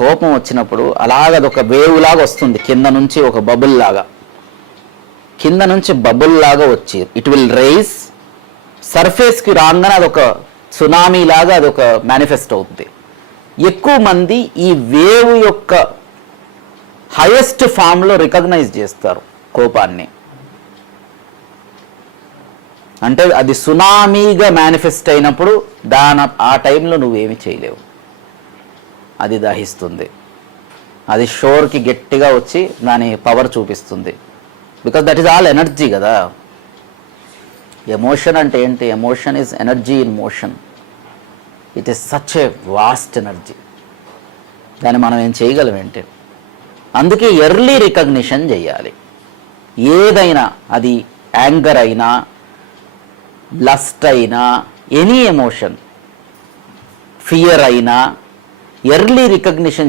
కోపం వచ్చినప్పుడు అలాగ అదొక వేవ్ లాగా వస్తుంది, కింద నుంచి ఒక బబుల్ లాగా, కింద నుంచి బబుల్ లాగా వచ్చి ఇట్ విల్ రైజ్, సర్ఫేస్కి రాగానే అదొక సునామీ లాగా అదొక మేనిఫెస్ట్ అవుతుంది. ఎక్కువ మంది ఈ వేవ్ యొక్క హైయెస్ట్ ఫామ్లో రికగ్నైజ్ చేస్తారు కోపాన్ని. అంటే అది సునామీగా మేనిఫెస్ట్ అయినప్పుడు ఆ టైంలో నువ్వేమి చేయలేవు, అది దహిస్తుంది, అది షోర్కి గట్టిగా వచ్చి దాని పవర్ చూపిస్తుంది. Because that is all energy కదా. ఎమోషన్ అంటే ఏంటి? Emotion is energy in motion. It is such a vast energy. దాన్ని మనం ఏం చేయగలం ఏంటి? అందుకే ఎర్లీ రికగ్నిషన్ చేయాలి. ఏదైనా, అది యాంగర్ అయినా, లస్ట్ అయినా, ఎనీ ఎమోషన్, ఫియర్ అయినా, ఎర్లీ రికగ్నిషన్